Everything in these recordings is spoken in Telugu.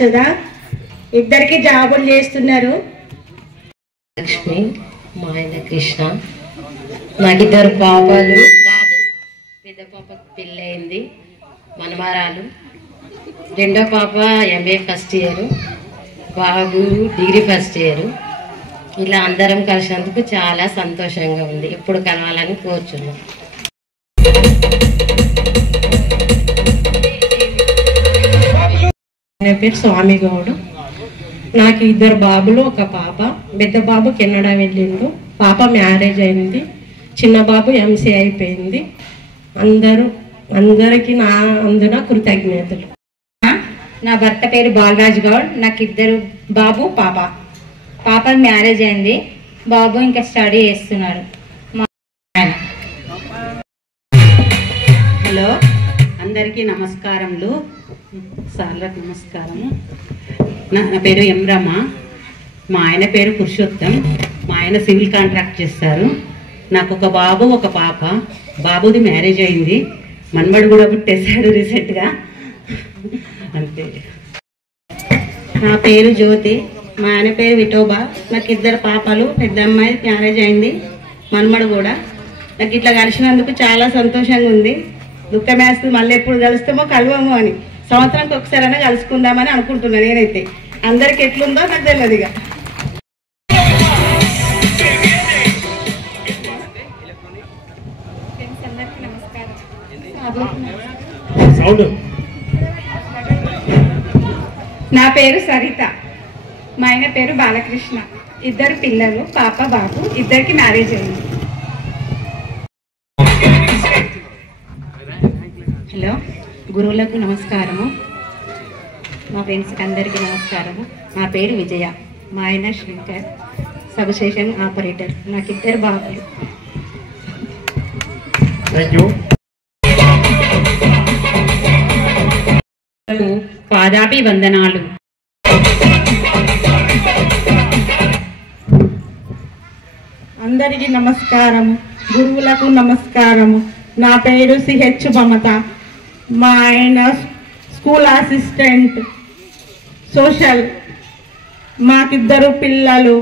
సుధా ఇద్దరికి జాబులు చేస్తున్నారు. లక్ష్మి, మా ఆయన కృష్ణ. నాకు ఇద్దరు పాపలు, బాబు. పెద్ద పాపకు పెళ్ళి అయింది, మనమరాలు. రెండో పాప MA ఫస్ట్ ఇయర్, బాబు డిగ్రీ ఫస్ట్ ఇయర్. ఇలా అందరం కలిసినందుకు చాలా సంతోషంగా ఉంది. ఎప్పుడు కలవాలని కోరుచున్నాం. నా పేరు స్వామి గౌడు. నాకు ఇద్దరు బాబులు, ఒక పాప. పెద్ద బాబు కెనడా వెళ్ళిండు, పాప మ్యారేజ్ అయింది. చిన్న బాబు MCA అయిపోయింది. అందరికీ నా అందున కృతజ్ఞతలు. నా భర్త పేరు బాలరాజ్ గౌడ్. నాకు ఇద్దరు బాబు, పాప. పాప మ్యారేజ్ అయింది, బాబు ఇంకా స్టడీ చేస్తున్నాడు. హలో, అందరికీ నమస్కారములు. సార్లకు నమస్కారము. నా పేరు ఎం రమ. మా ఆయన పేరు పురుషోత్తం. మా ఆయన సివిల్ కాంట్రాక్ట్ చేస్తారు. నాకు ఒక బాబు, ఒక పాప. బాబుది మ్యారేజ్ అయింది, మనవడు కూడా పుట్టేశాడు రీసెంట్గా. అంతే. నా పేరు జ్యోతి. మా ఆయన పేరు విఠోబా. నాకు ఇద్దరు పాపలు, పెద్ద అమ్మాయి మ్యారేజ్ అయింది, మనమడు కూడా. నాకు ఇట్లా కలిసినందుకు చాలా సంతోషంగా ఉంది. దుఃఖం వేస్తుంది, మళ్ళీ ఎప్పుడు కలుస్తామో కలవము అని. సంవత్సరానికి ఒకసారైనా కలుసుకుందామని అనుకుంటున్నాను నేనైతే. అందరికి ఎట్లుందో నాకు తెలియదు. ఇక నా పేరు సరిత. మా ఆయన పేరు బాలకృష్ణ. ఇద్దరు పిల్లలు, పాప బాబు. ఇద్దరికి మ్యారేజ్ అయింది. హలో, గురువులకు నమస్కారము. మా ఫ్రెండ్స్కి అందరికీ నమస్కారము. నా పేరు విజయ. మా ఆయన శంకర్, సబ్స్టేషన్ ఆపరేటర్. నాకు ఇద్దరు బాబులు. పాదాభివందనాలు. అందరికీ నమస్కారము, గురువులకు నమస్కారము. నా పేరు CH మమత. మా ఆయన స్కూల్ అసిస్టెంట్ సోషల్. మాకిద్దరు పిల్లలు.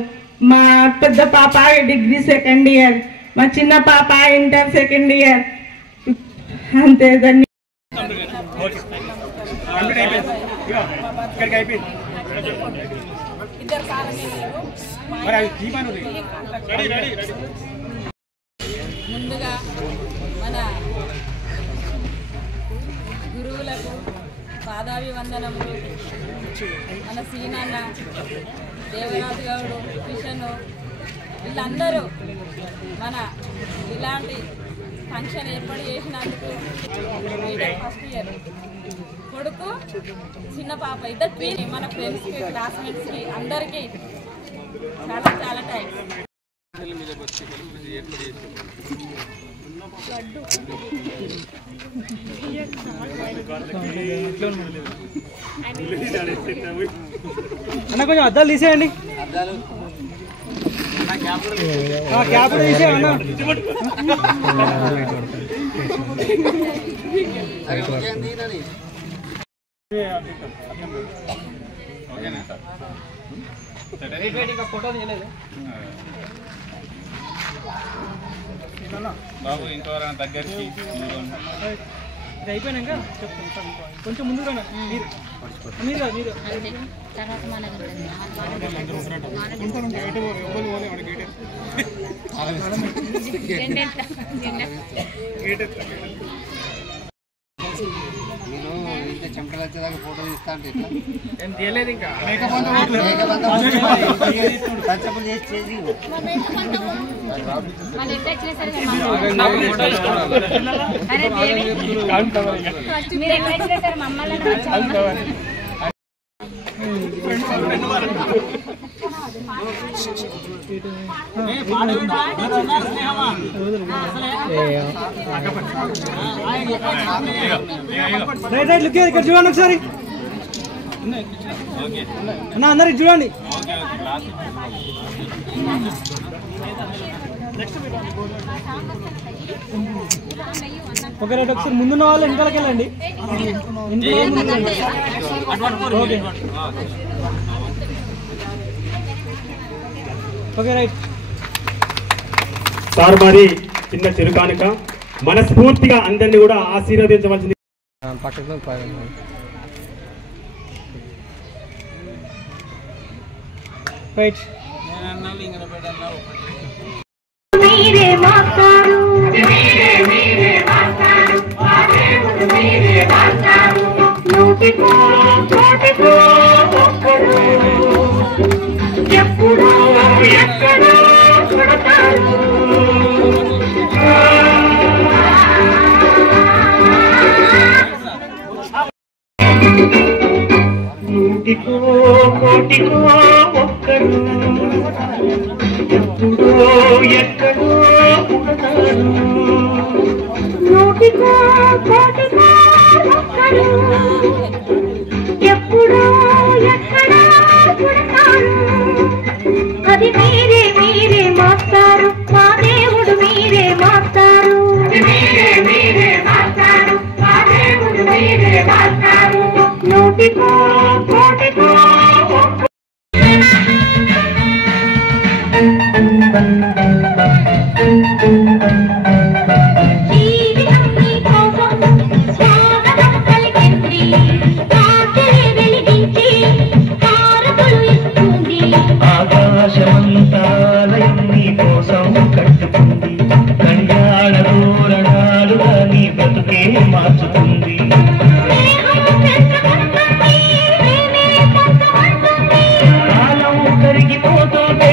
మా పెద్ద పాప డిగ్రీ సెకండ్ ఇయర్, మా చిన్న పాప ఇంటర్ సెకండ్ ఇయర్. అంతే. ముందుగా మన గురువులకు పాదాభివందనములు. మన సీనాన్న, దేవరాజు గౌడు, కిషను, వీళ్ళందరూ మన ఇలాంటి ఫంక్షన్ ఏర్పాటు చేసినందుకు. ఫస్ట్ ఇయర్ కొడుకు, చిన్న పాప, ఇద్దరు ట్వీన్. మన ఫ్రెండ్స్కి, క్లాస్మేట్స్కి అందరికీ చాలా చాలా థ్యాంక్స్. అన్న కొంచెం అద్దాలు తీసేయండి. క్యాప్ తీసేయన్నా. ఫోటో తీయలేదు బాబు. ఇంకెవరైనా దగ్గరికి ఇది అయిపోయినాక చెప్తాను. కొంచెం ముందుగా మీరు చెమటలు వచ్చేదాకా ఫోటో తీస్తా అంటే ఏం తీయలేదు ఇంకా. రైట్ లుక్ ఇక్కడ చూడండి ఒకసారి. అన్న అందరికి చూడండి. ఒక రైట్ ఒకసారి ముందున్న వాళ్ళు వెనకాలకి వెళ్ళండి. Okay right. సార్ మరి చిన్న చిరుకానుక మనస్ఫూర్తిగా అందరినీ కూడా ఆశీర్వదించవలసింది. రైట్. ఎప్పుడో ఎక్కడో పుడతారు. నూటికో కోటికో ఒక్కడు ఎప్పుడో ఎక్కడో పుడతారు. నూటికో కోటికో ఒక్కడు ఎప్పుడో ఎక్కడో పుడతారు. అది మీరే మీరే మాస్తారు, మా దేవుడు మీరే మాస్తారు. మీరే మీరే మాస్తారు, మా దేవుడు మీరే మాస్తారు. నూటికో కోటికో జీవితం నీ కోసం స్వాగతం పలికింది. కాంతిని వెలిగించి హారతులు ఇస్తుంది. ఆకాశమంతాలయం నీ కోసం కట్టుకుంది. కళ్యాణ తోరణాలుగా నీ బ్రతుకే మార్చుతుంది. కాలం కరిగిపోతుంటే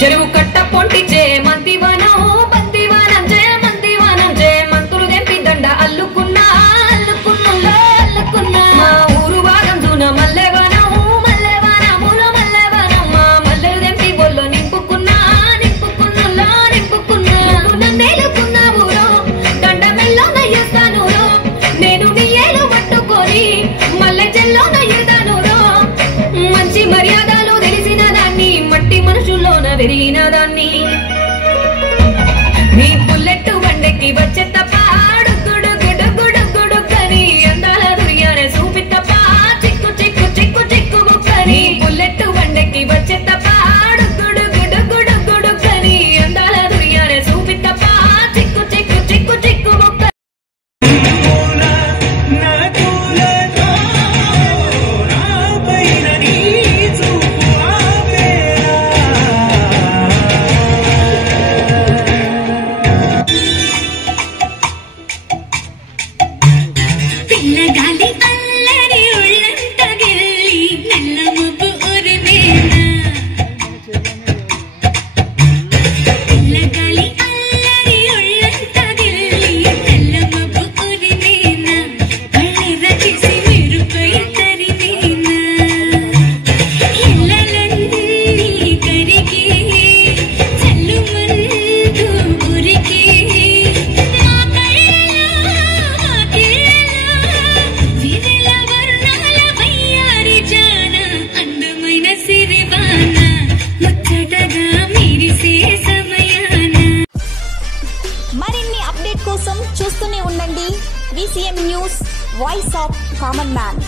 చెరువు కట్ట పొంటి జయ మంతివనం బంతివనం జయ మంతివనం జయ మంతులు తెంపి దండ కోసం చూస్తూనే ఉండండి VCM news, voice of common man.